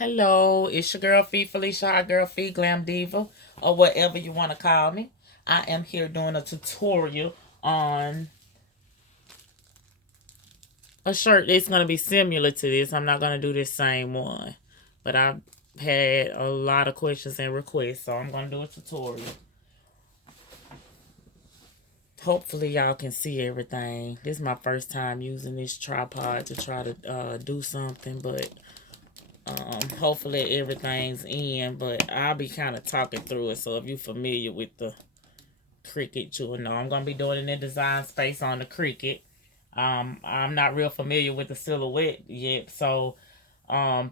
Hello, it's your girl Fee Felicia, our girl Fee Glam Diva, or whatever you want to call me. I am here doing a tutorial on a shirt that's going to be similar to this. I'm not going to do this same one, but I've had a lot of questions and requests, so I'm going to do a tutorial. Hopefully y'all can see everything. This is my first time using this tripod to try to do something, but hopefully everything's in, but I'll be kind of talking through it. So if you're familiar with the Cricut, you'll know I'm going to be doing it in design space on the Cricut. I'm not real familiar with the silhouette yet, so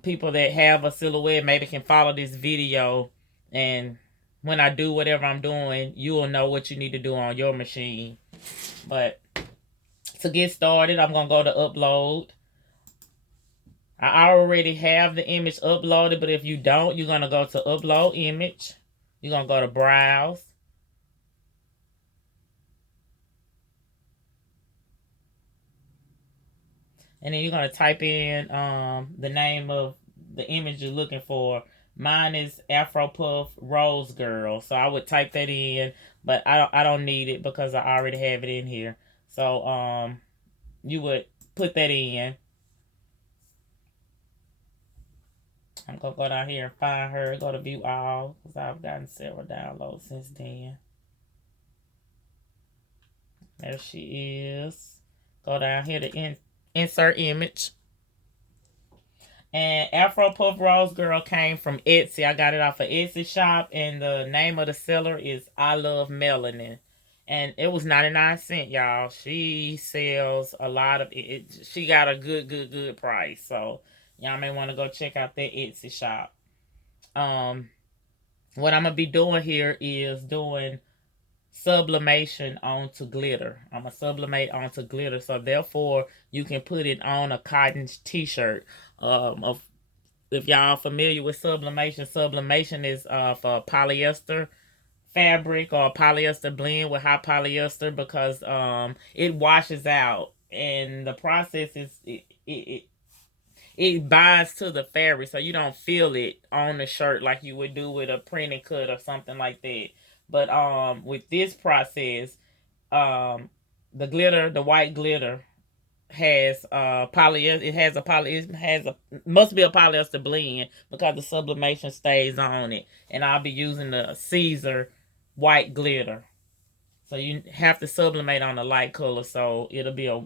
people that have a silhouette maybe can follow this video, and when I do whatever I'm doing, you will know what you need to do on your machine. But to get started, I'm going to go to upload. I already have the image uploaded, but if you don't, you're going to go to upload image. You're going to go to browse. And then you're going to type in the name of the image you're looking for. Mine is Afro Puff Rose Girl. So I would type that in, but I don't need it because I already have it in here. So you would put that in. I'm going to go down here and find her. Go to view all, because I've gotten several downloads since then. There she is. Go down here to insert image. And Afro Puff Rose Girl came from Etsy. I got it off of Etsy shop. And the name of the seller is I Love Melanin. And it was 99¢, y'all. She sells a lot of it. She got a good price. So y'all may want to go check out that Etsy shop. What I'm going to be doing here is doing sublimation onto glitter. I'm going to sublimate onto glitter. So therefore, you can put it on a cotton t-shirt. If y'all familiar with sublimation, sublimation is for polyester fabric or polyester blend with high polyester, because it washes out, and the process is it binds to the fabric, so you don't feel it on the shirt like you would do with a printed cut or something like that. But with this process, the glitter, the white glitter, has polyester. It must be a polyester blend, because the sublimation stays on it. And I'll be using the Caesar white glitter. So you have to sublimate on a light color, so it'll be a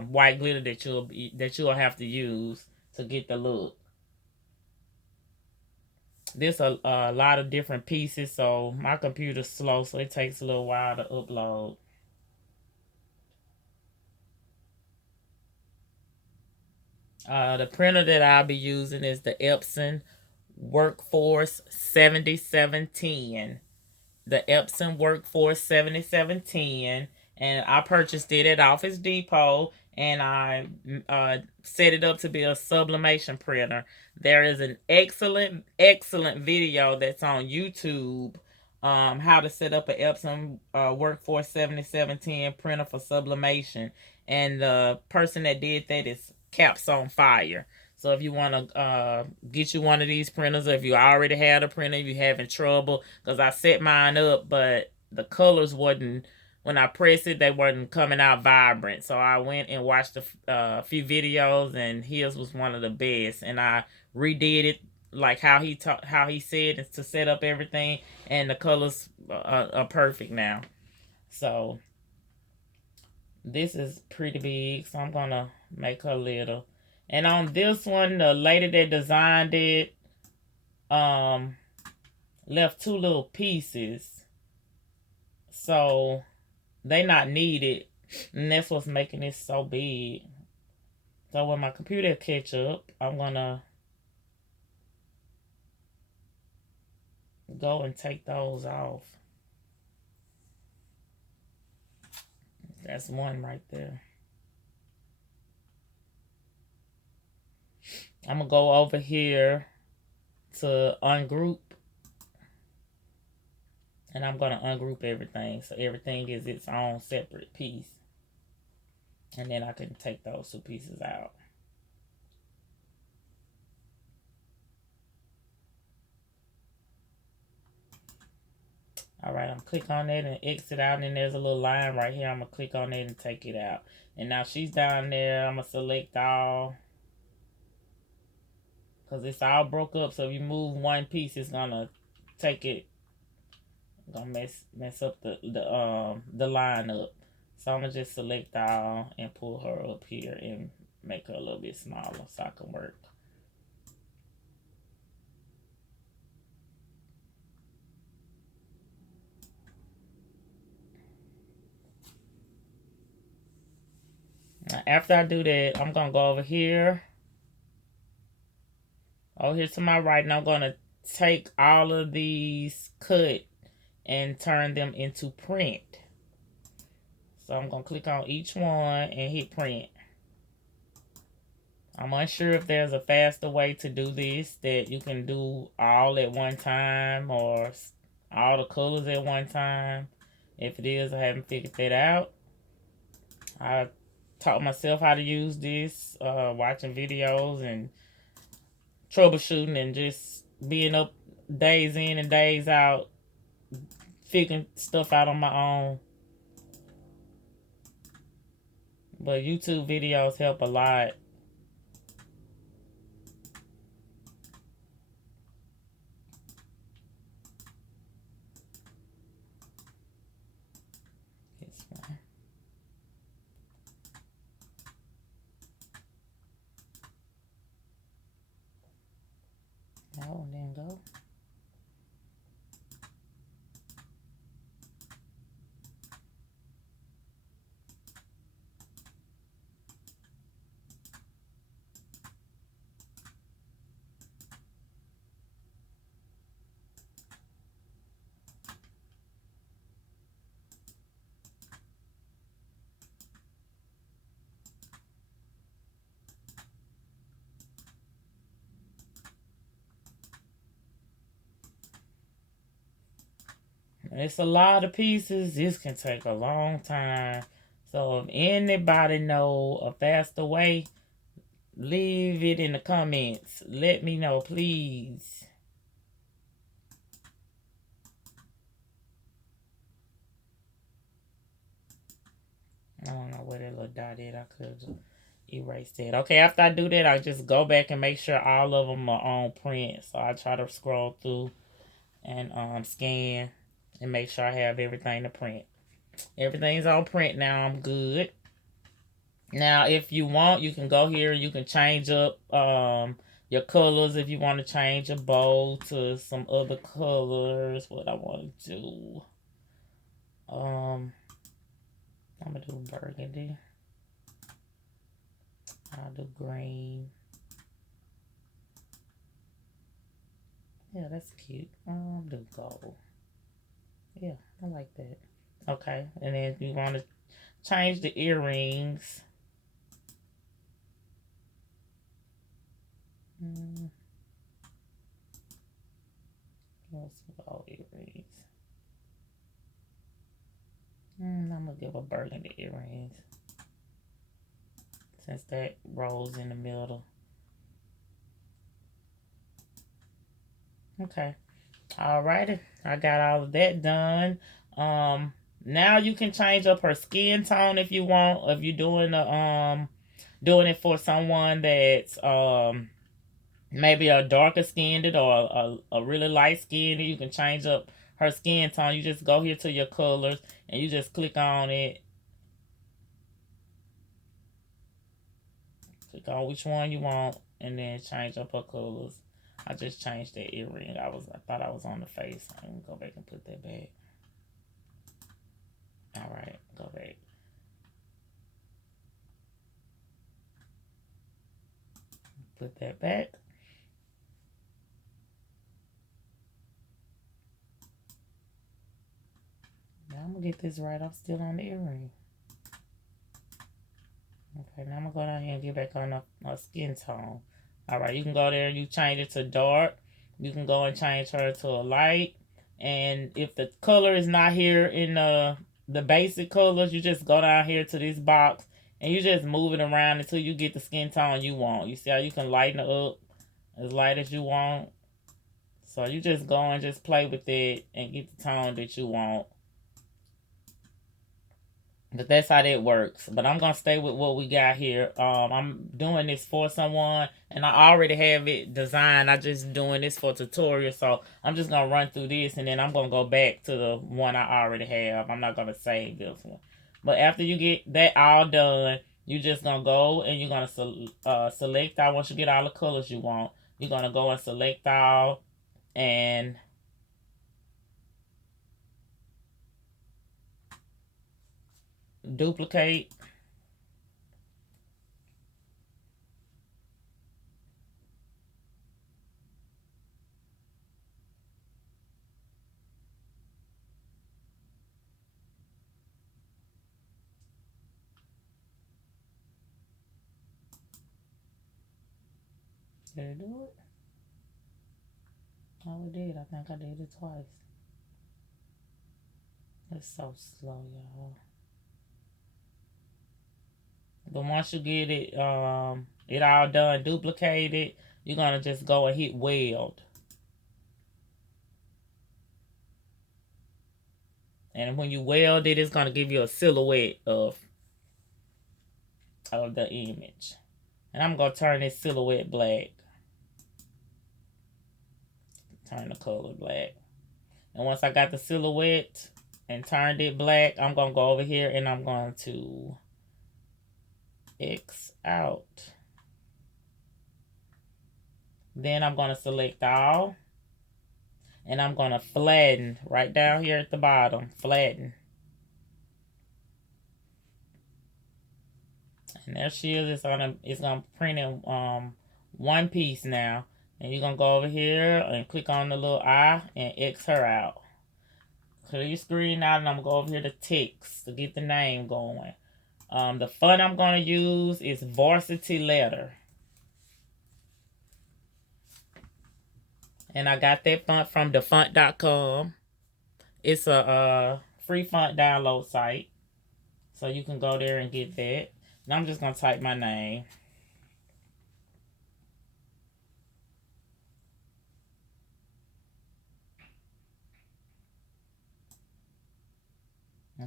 white glitter that you'll have to use to get the look. There's a lot of different pieces, so my computer's slow, so it takes a little while to upload. The printer that I'll be using is the Epson Workforce 7710. The Epson Workforce 7710. And I purchased it at Office Depot, and I set it up to be a sublimation printer. There is an excellent video that's on YouTube, how to set up an Epson Workforce 7710 printer for sublimation. And the person that did that is Caps on Fire. So if you want to get you one of these printers, or if you already had a printer, you're having trouble, because I set mine up, but the colors wasn't, when I pressed it, they wasn't coming out vibrant. So I went and watched a few videos, and his was one of the best. And I redid it like how he said, to set up everything, and the colors are perfect now. So this is pretty big, so I'm gonna make her little. And on this one, the lady that designed it left two little pieces, so they not needed, and that's what's making it so big. So when my computer catch up, I'm gonna go and take those off. That's one right there. I'm gonna go over here to ungroup, and I'm gonna ungroup everything, so everything is its own separate piece. And then I can take those two pieces out. All right, I'm click on that and exit out, and then there's a little line right here. I'm gonna click on it and take it out. And now she's down there. I'm gonna select all, because it's all broke up. So if you move one piece, it's gonna take it, gonna mess up the line up. So I'm gonna just select all and pull her up here and make her a little bit smaller so I can work. Now, after I do that, I'm gonna go over here. Over here to my right, and I'm gonna take all of these cut and turn them into print. So I'm gonna click on each one and hit print. I'm unsure if there's a faster way to do this, that you can do all at one time or all the colors at one time. If it is, I haven't figured that out. I taught myself how to use this, watching videos and troubleshooting and just being up days in and days out, figuring stuff out on my own. But YouTube videos help a lot. This one. That one didn't go. It's a lot of pieces. This can take a long time. So if anybody know a faster way, leave it in the comments. Let me know, please. I don't know where that little dot is. I could erase that. Okay, after I do that, I just go back and make sure all of them are on print. So I try to scroll through and scan and make sure I have everything to print. Everything's on print now. I'm good. Now, if you want, you can go here and you can change up your colors. If you want to change a bow to some other colors, what I want to do. I'm gonna do burgundy. I'll do green. Yeah, that's cute. I'll do gold. Yeah, I like that. Okay, and then if you want to change the earrings. Let's go earrings. I'm gonna give a burgundy earrings, since that rolls in the middle. Okay. Alrighty. I got all of that done. Now you can change up her skin tone if you want. If you're doing it for someone that's maybe a darker skinned or a really light skinned, you can change up her skin tone. You just go here to your colors and you just click on it. Click on which one you want and then change up her colors. I just changed that earring. I thought I was on the face. I'm gonna go back and put that back. Alright, go back. Put that back. Now I'm gonna get this right. I'm still on the earring. Okay, now I'm gonna go down here and get back on a skin tone. Alright, you can go there and you change it to dark. You can go and change her to a light. And if the color is not here in the basic colors, you just go down here to this box and you just move it around until you get the skin tone you want. You see how you can lighten it up as light as you want. So you just go and just play with it and get the tone that you want. But that's how that works. But I'm gonna stay with what we got here. I'm doing this for someone, and I already have it designed. I just doing this for tutorial, so I'm just gonna run through this, and then I'm gonna go back to the one I already have. I'm not gonna save this one. But after you get that all done, you just gonna go and you're gonna select all. Once you get all the colors you want, you're gonna go and select all and duplicate. Did it do it? Oh, it did. I think I did it twice. It's so slow, y'all. But once you get it all done, duplicated, you're gonna just go and hit weld. And when you weld it, it's gonna give you a silhouette of the image. And I'm gonna turn this silhouette black. Turn the color black. And once I got the silhouette and turned it black, I'm gonna go over here and I'm going to X out. Then I'm gonna select all. And I'm gonna flatten right down here at the bottom. Flatten. And there she is. It's gonna print in one piece now. And you're gonna go over here and click on the little eye and X her out. Clear your screen out, and I'm gonna go over here to text to get the name going. The font I'm gonna use is Varsity Letter. And I got that font from thefont.com. It's a free font download site. So you can go there and get that. And I'm just gonna type my name.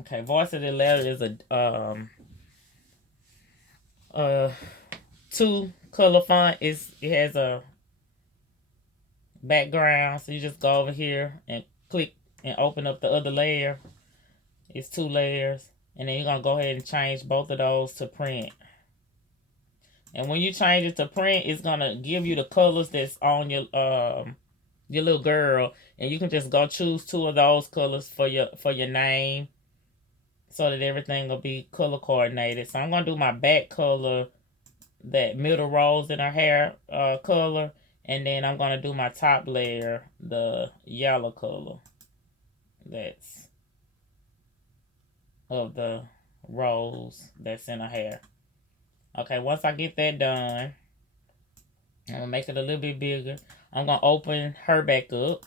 Okay, Varsity Letter is a 2-color font. It has a background, so you just go over here and click and open up the other layer. It's 2 layers, and then you're gonna go ahead and change both of those to print. And when you change it to print, it's gonna give you the colors that's on your little girl, and you can just go choose 2 of those colors for your name, so that everything will be color coordinated. So I'm gonna do my back color, that middle rose in her hair color, and then I'm gonna do my top layer, the yellow color that's of the rose that's in her hair. Okay, once I get that done, I'm gonna make it a little bit bigger. I'm gonna open her back up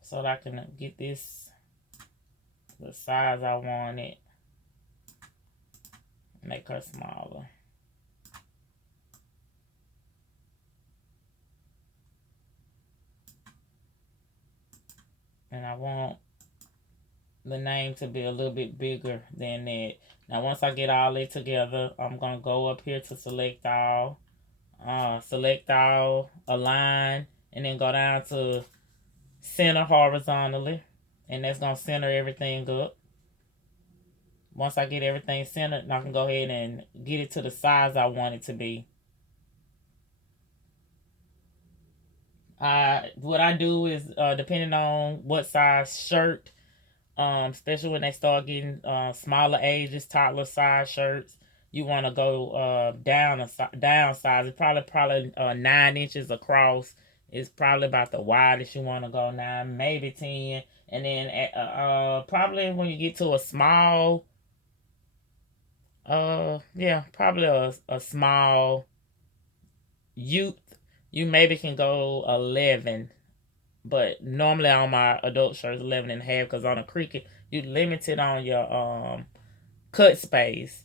so that I can get this the size I want it. Make her smaller. And I want the name to be a little bit bigger than that. Now once I get all it together, I'm gonna go up here to select all, align, and then go down to center horizontally, and that's gonna center everything up. Once I get everything centered, I can go ahead and get it to the size I want it to be. What I do is, depending on what size shirt, especially when they start getting smaller ages, toddler size shirts, you want to go down size. It's probably 9 inches across. It's probably about the widest you want to go, 9, maybe 10. And then probably when you get to a small, probably a small youth, you maybe can go 11. But normally on my adult shirts, 11 and a half, because on a cricket, you limited on your cut space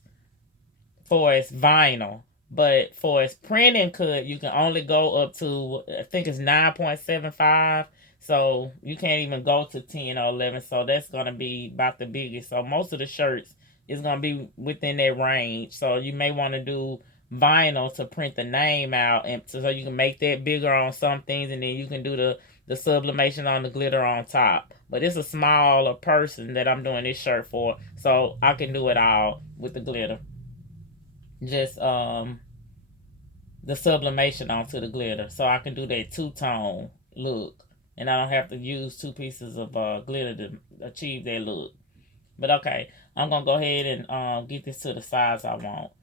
for its vinyl. But for its printing cut, you can only go up to, I think it's 9.75. So you can't even go to 10 or 11. So that's going to be about the biggest. So most of the shirts is going to be within that range. So you may want to do vinyl to print the name out, and so you can make that bigger on some things, and then you can do the sublimation on the glitter on top. But it's a smaller person that I'm doing this shirt for, so I can do it all with the glitter. Just the sublimation onto the glitter, so I can do that two-tone look, and I don't have to use two pieces of glitter to achieve that look. But okay, I'm gonna go ahead and get this to the size I want.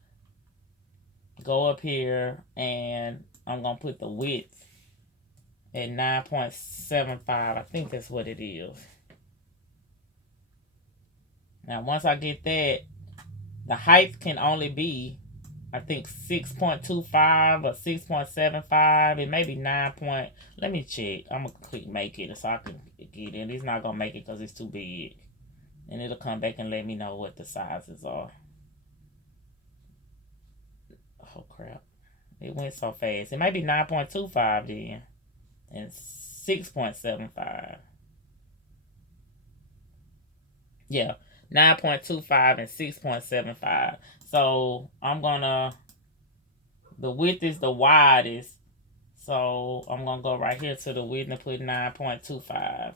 Go up here, and I'm gonna put the width at 9.75. I think that's what it is. Now once I get that, the height can only be, I think, 6.25 or 6.75. It may be 9 point. Let me check. I'm going to click make it so I can get it. It's not going to make it because it's too big. And it'll come back and let me know what the sizes are. Oh, crap. It went so fast. It may be 9.25 then. And 6.75. Yeah. 9.25 and 6.75. So I'm going to, the width is the widest. So I'm going to go right here to the width and put 9.25.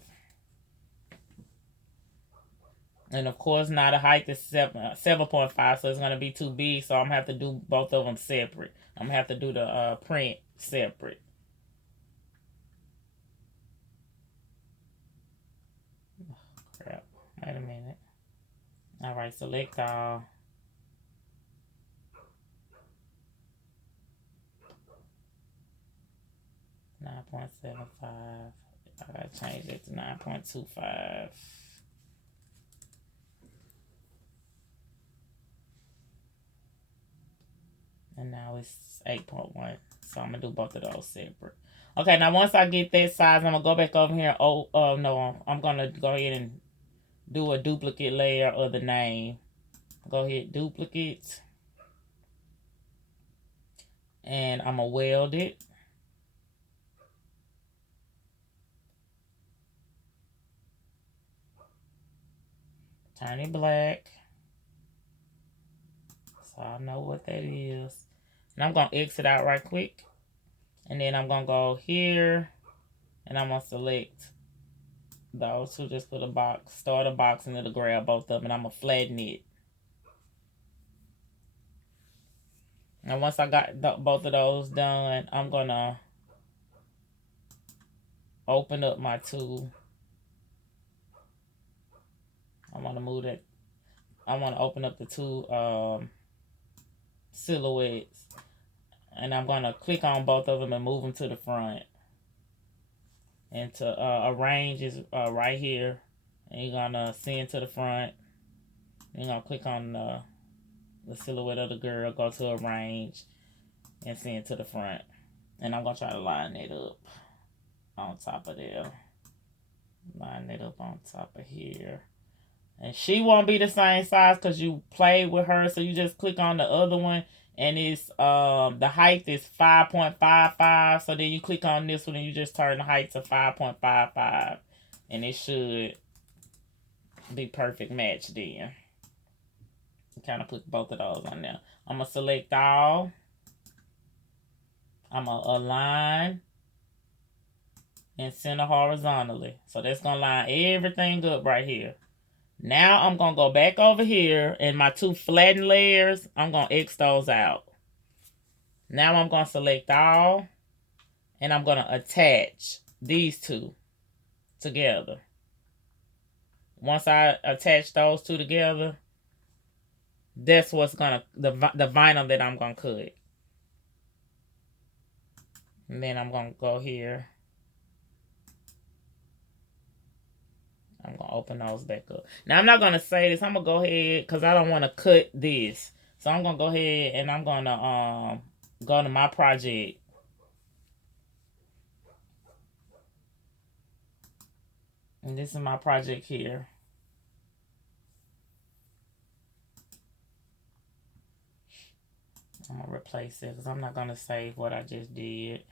And of course, now the height is 7.5, so it's going to be too big. So I'm going to have to do both of them separate. I'm going to have to do the print separate. Oh, crap. Wait a minute. All right, select all. $9.75. I gotta change it to 9.25. And now it's 8.1. So I'm gonna do both of those separate. Okay, now once I get that size, I'm gonna go back over here. No, I'm gonna go ahead and do a duplicate layer of the name. Go ahead, duplicate. And I'm gonna weld it. Turn it black. So I know what that is. And I'm gonna exit out right quick. And then I'm gonna go here. And I'm gonna select those who just put a box. Start a box and it'll grab both of them. And I'm gonna flatten it. And once I got both of those done, I'm gonna open up my tool. I want to move that. I want to open up the two silhouettes, and I'm gonna click on both of them and move them to the front. And to arrange is right here, and you're gonna send to the front. You're gonna click on the silhouette of the girl, go to arrange, and send to the front. And I'm gonna try to line it up on top of there. Line it up on top of here. And she won't be the same size because you played with her. So you just click on the other one. And it's the height is 5.55. So then you click on this one and you just turn the height to 5.55. And it should be perfect match then. Kind of put both of those on there. I'm going to select all. I'm going to align and center horizontally. So that's going to line everything up right here. Now I'm going to go back over here, and my two flattened layers, I'm going to X those out. Now I'm going to select all, and I'm going to attach these two together. Once I attach those two together, that's what's going to, the vinyl that I'm going to cut. And then I'm going to go here. I'm going to open those back up. Now, I'm not going to say this. I'm going to go ahead because I don't want to cut this. So, I'm going to go ahead and I'm going to go to my project. And this is my project here. I'm going to replace it because I'm not going to save what I just did.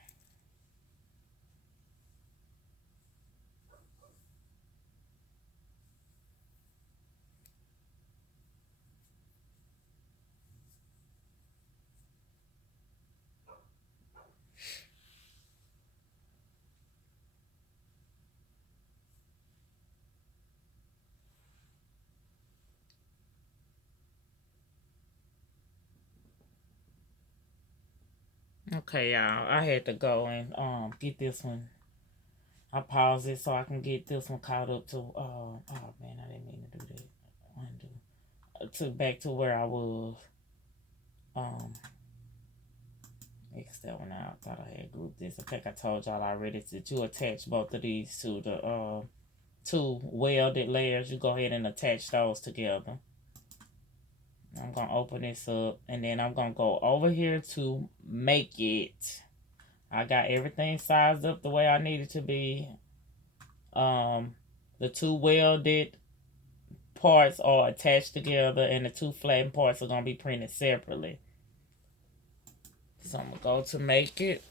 Okay, y'all. I had to go and get this one. I paused it so I can get this one caught up to oh man, I didn't mean to do that. Undo. To back to where I was. Um X that one out. I thought I had grouped this. I think I told y'all already to attach both of these to the two welded layers. You go ahead and attach those together. I'm going to open this up, and then I'm going to go over here to make it. I got everything sized up the way I need it to be. The two welded parts are attached together, and the two flattened parts are going to be printed separately. So I'm going to go to make it.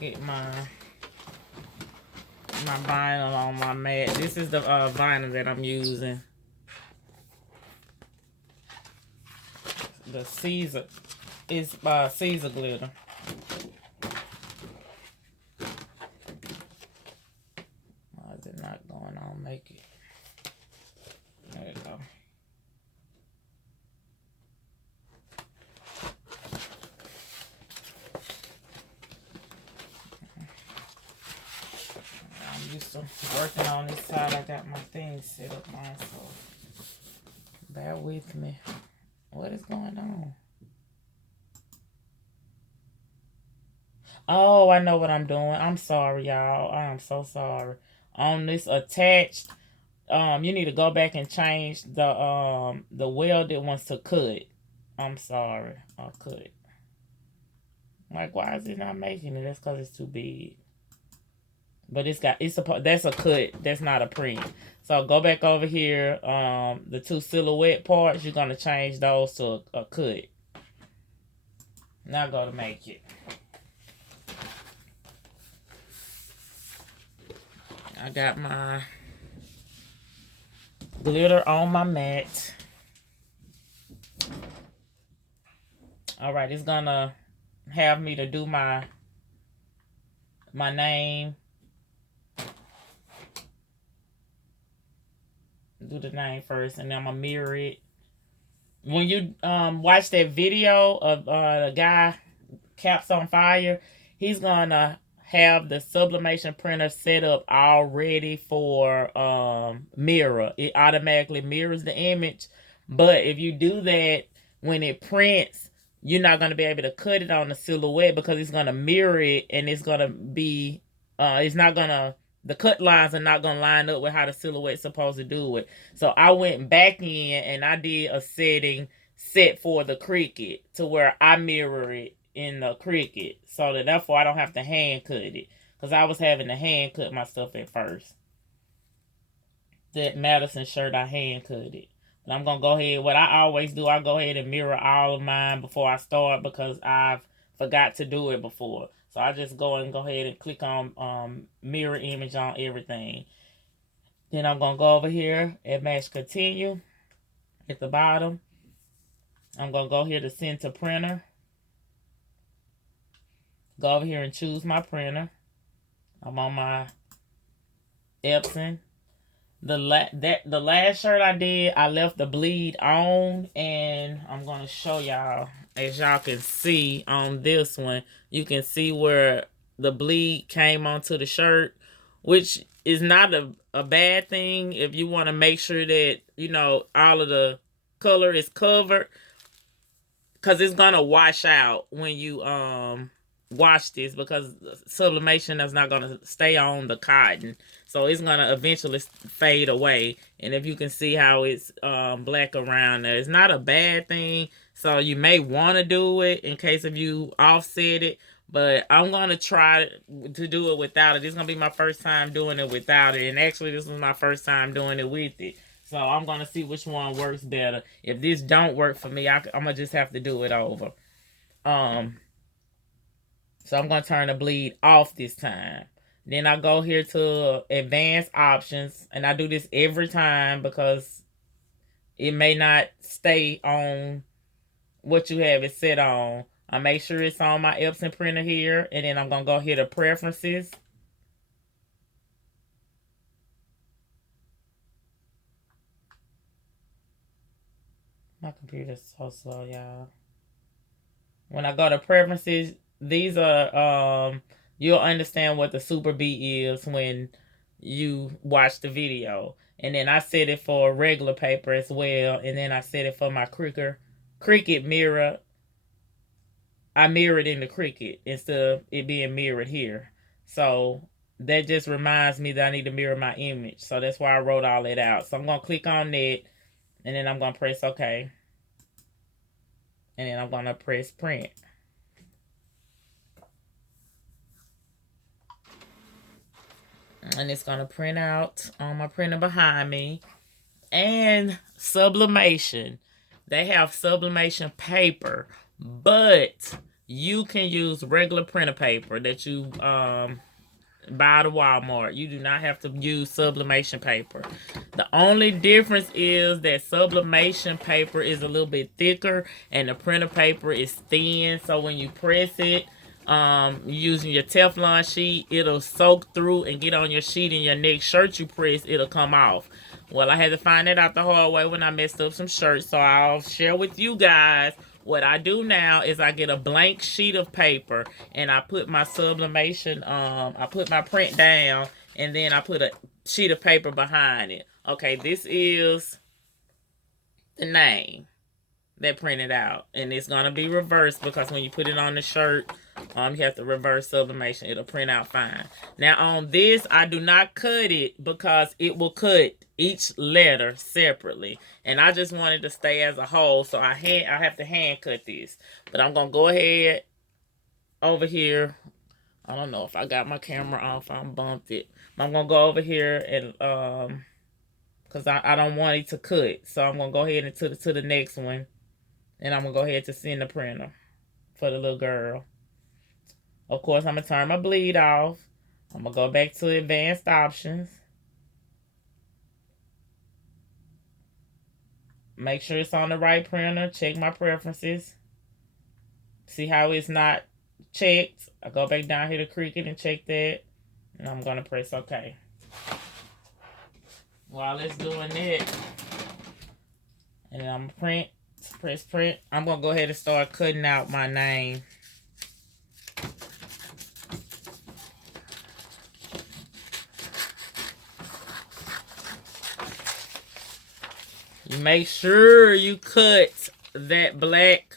Get my vinyl on my mat. This is the vinyl that I'm using. The Caesar. It's Caesar glitter. Why is it not going on? Make it. There we go. Used to working on this side. I got my thing set up on, so bear with me. What is going on? Oh, I know what I'm doing. I'm sorry, y'all. I am so sorry. On this attached, you need to go back and change the welded ones to cut. I'm sorry. I'll cut. Like, why is it not making it? That's because it's too big. But that's a cut. That's not a print. So go back over here. The two silhouette parts, you're gonna change those to a cut. Now go to make it. I got my glitter on my mat. All right, it's gonna have me to do my name. Do the name first, and then I'm gonna mirror it. When you watch that video of the guy Caps on Fire, he's gonna have the sublimation printer set up already for mirror. It automatically mirrors the image, but if you do that when it prints, you're not gonna be able to cut it on the silhouette because it's gonna mirror it, and it's gonna be it's not gonna, the cut lines are not going to line up with how the silhouette's supposed to do it. So I went back in and I did a setting set for the Cricut to where I mirror it in the Cricut. So that therefore I don't have to hand cut it. Because I was having to hand cut my stuff at first. That Madison shirt, I hand cut it. But I'm going to go ahead. What I always do, I go ahead and mirror all of mine before I start because I've forgot to do it before. So I just go ahead and click on mirror image on everything. Then I'm going to go over here and match continue at the bottom. I'm going to go here to send to printer. Go over here and choose my printer. I'm on my Epson. The last shirt I did, I left the bleed on, and I'm going to show y'all. As y'all can see on this one, you can see where the bleed came onto the shirt, which is not a bad thing if you want to make sure that, you know, all of the color is covered, because it's going to wash out when you wash this, because sublimation is not going to stay on the cotton. So it's going to eventually fade away. And if you can see how it's black around there, it's not a bad thing. So you may want to do it in case if you offset it. But I'm going to try to do it without it. This is going to be my first time doing it without it. And actually, this was my first time doing it with it. So I'm going to see which one works better. If this don't work for me, I'm going to just have to do it over. So I'm going to turn the bleed off this time. Then I go here to advanced options. And I do this every time because it may not stay on what you have it set on. I make sure it's on my Epson printer here. And then I'm going to go here to preferences. My computer's so slow, y'all. When I go to preferences, these are, you'll understand what the Super B is when you watch the video. And then I set it for regular paper as well. And then I set it for my Cricut mirror. I mirrored in the Cricut instead of it being mirrored here. So that just reminds me that I need to mirror my image. So that's why I wrote all that out. So I'm going to click on that. And then I'm going to press OK. And then I'm going to press print. And it's going to print out on my printer behind me. And Sublimation. They have Sublimation paper. But you can use regular printer paper that you buy at Walmart. You do not have to use Sublimation paper. The only difference is that Sublimation paper is a little bit thicker and the printer paper is thin. So when you press it, using your Teflon sheet, it'll soak through and get on your sheet, and your next shirt you press, it'll come off. Well, I had to find that out the hard way when I messed up some shirts, so I'll share with you guys. What I do now is I get a blank sheet of paper and I put my Sublimation, I put my print down, and then I put a sheet of paper behind it. Okay, this is the name that printed out, and it's gonna be reversed because when you put it on the shirt, you have to reverse Sublimation. It'll print out fine. Now on this, I do not cut it because it will cut each letter separately, and I just wanted to stay as a whole, so I have to hand cut this. But I'm gonna go ahead over here. I don't know if I got my camera off. I bumped it. I'm gonna go over here and because I don't want it to cut, so I'm gonna go ahead and to the next one. And I'm going to go ahead to send the printer for the little girl. Of course, I'm going to turn my bleed off. I'm going to go back to advanced options. Make sure it's on the right printer. Check my preferences. See how it's not checked. I go back down here to Cricut and check that. And I'm going to press OK. While it's doing that, and I'm going to print. Press print. I'm going to go ahead and start cutting out my name. You make sure you cut that black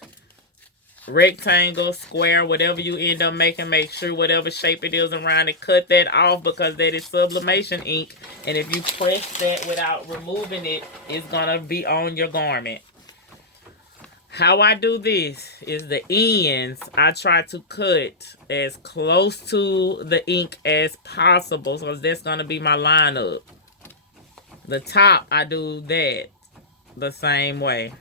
rectangle, square, whatever you end up making. Make sure whatever shape it is around it, cut that off because that is Sublimation ink. And if you press that without removing it, it's going to be on your garment. How I do this is the ends, I try to cut as close to the ink as possible, so that's going to be my lineup. The top, I do that the same way.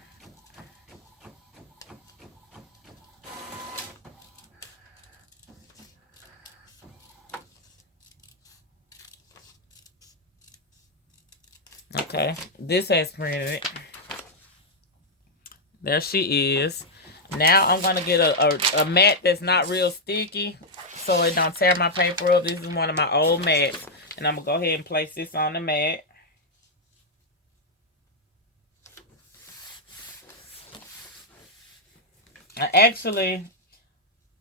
Okay, this has printed it. There she is. Now I'm going to get a mat that's not real sticky so it don't tear my paper up. This is one of my old mats. And I'm going to go ahead and place this on the mat. Actually,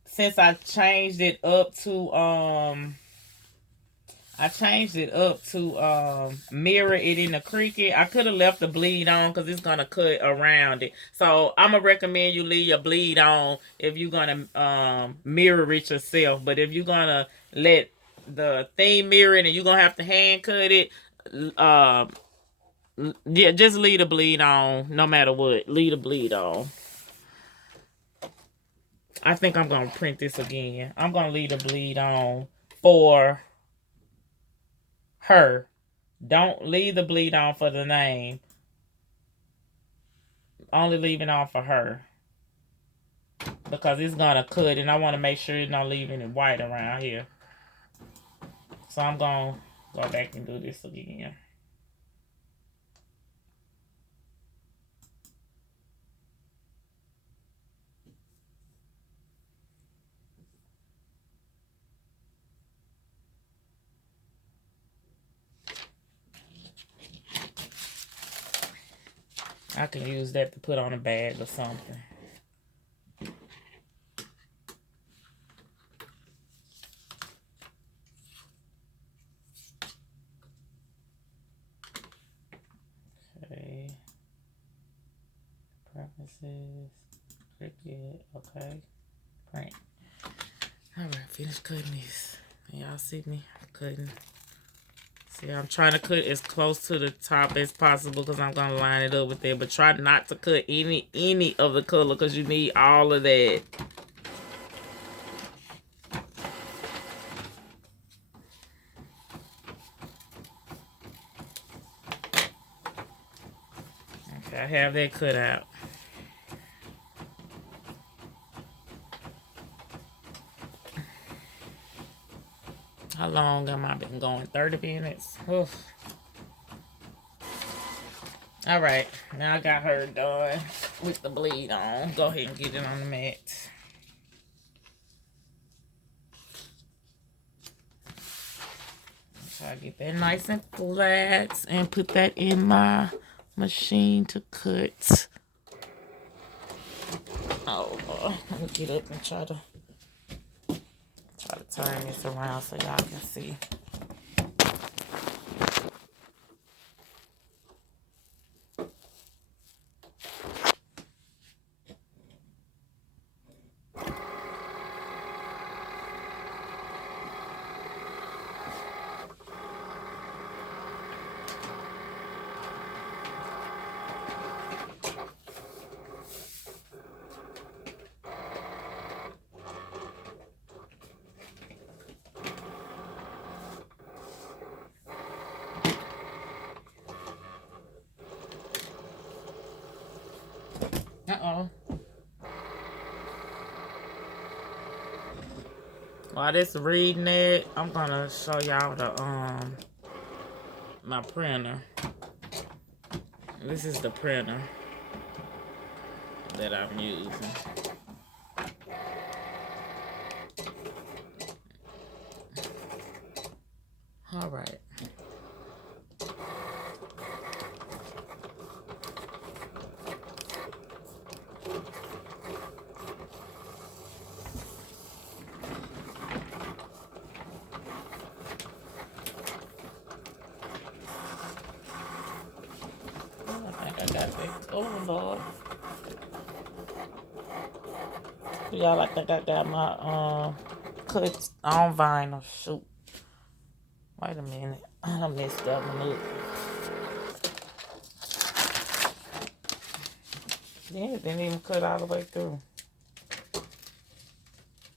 since I changed it up to mirror it in the Cricut. I could have left the bleed on because it's going to cut around it. So I'm going to recommend you leave your bleed on if you're going to mirror it yourself. But if you're going to let the thing mirror it and you're going to have to hand cut it, yeah, just leave the bleed on no matter what. Leave the bleed on. I think I'm going to print this again. I'm going to leave the bleed on for her. Don't leave the bleed on for the name. Only leave it on for her. Because it's going to cut, and I want to make sure it's not leaving it white around here. So I'm going to go back and do this again. I can use that to put on a bag or something. Okay. Preferences. Cricket. Okay. Print. Alright, finish cutting this. Y'all see me cutting. See, I'm trying to cut as close to the top as possible because I'm going to line it up with there. But try not to cut any of the color because you need all of that. Okay, I have that cut out. How long am I been going? 30 minutes? Oof. Alright, now I got her done with the bleed on. Go ahead and get it on the mat. Try to get that nice and flat and put that in my machine to cut. Oh, let me get up and try to turn this around so y'all can see. Uh-oh. While this reading it, I'm gonna show y'all the my printer. This is the printer that I'm using. All right. Oh, Lord. Y'all, I think I got my cuts on vinyl. Shoot. Wait a minute. I done messed that one up. Yeah, it didn't even cut all the way through.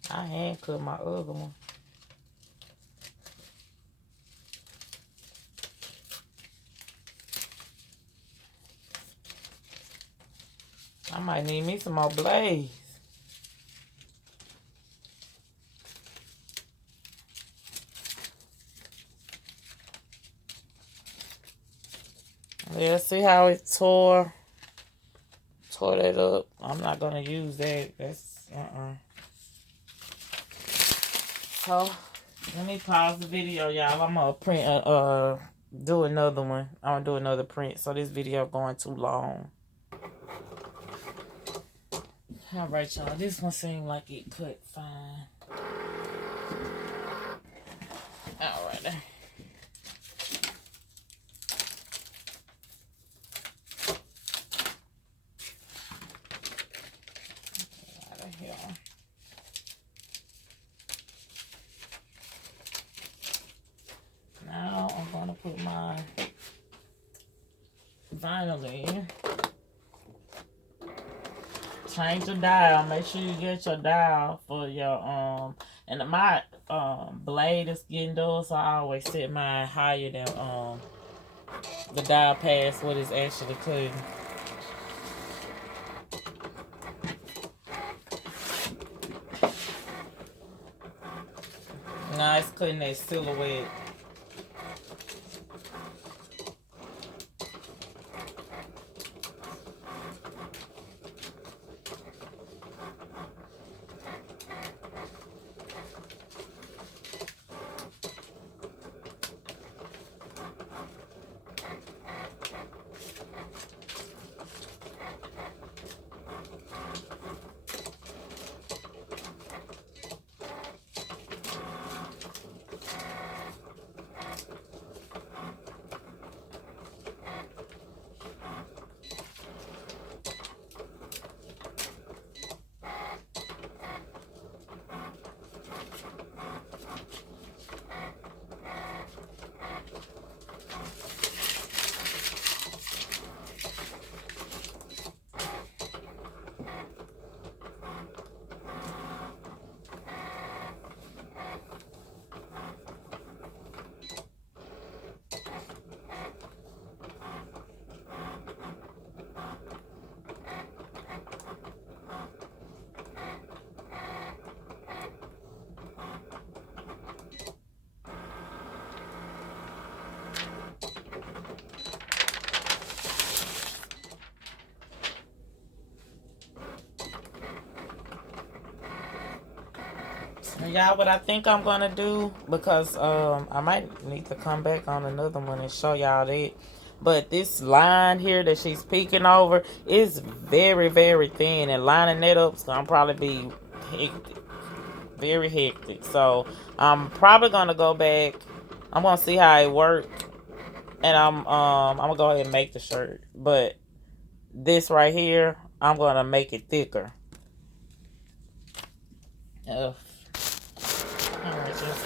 I hand cut my other one. I might need me some more blades. Yeah, see how it tore that up? I'm not gonna use that. That's So let me pause the video, y'all. I'm gonna print do another one. I'm gonna do another print. So this video going too long. All right, y'all. This one seemed like it cut fine. All right. Out of here. Now I'm gonna put my vinyl in. change your dial. Make sure you get your dial for your and my blade is getting dull, so I always set mine higher than the dial past what it's actually cutting. Now it's cutting that silhouette. Y'all, what I think I'm gonna do, because I might need to come back on another one and show y'all that, but this line here that she's peeking over is very, very thin, and lining that up is gonna probably be hectic, very hectic. So I'm probably gonna go back. I'm gonna see how it works, and I'm gonna go ahead and make the shirt. But this right here, I'm gonna make it thicker. Ugh. Alright, just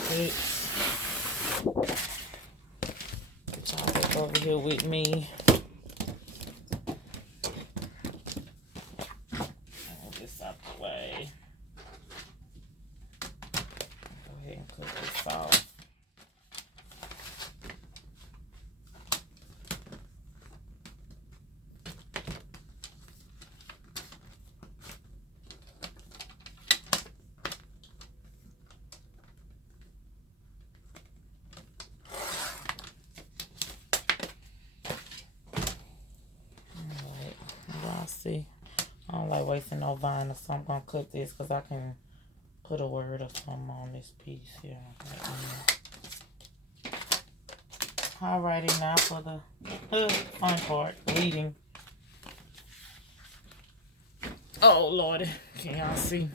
get y'all back over here with me. Move this out the way. Go ahead and cook this off. See, I don't like wasting no vinyl, so I'm gonna cut this because I can put a word or something on this piece here. Alrighty, now for the fun part, weeding. Oh Lordy, can y'all see?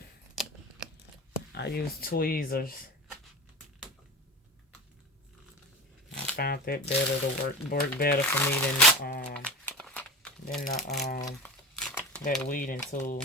I use tweezers. I found that better to work better for me than the that weeding tool.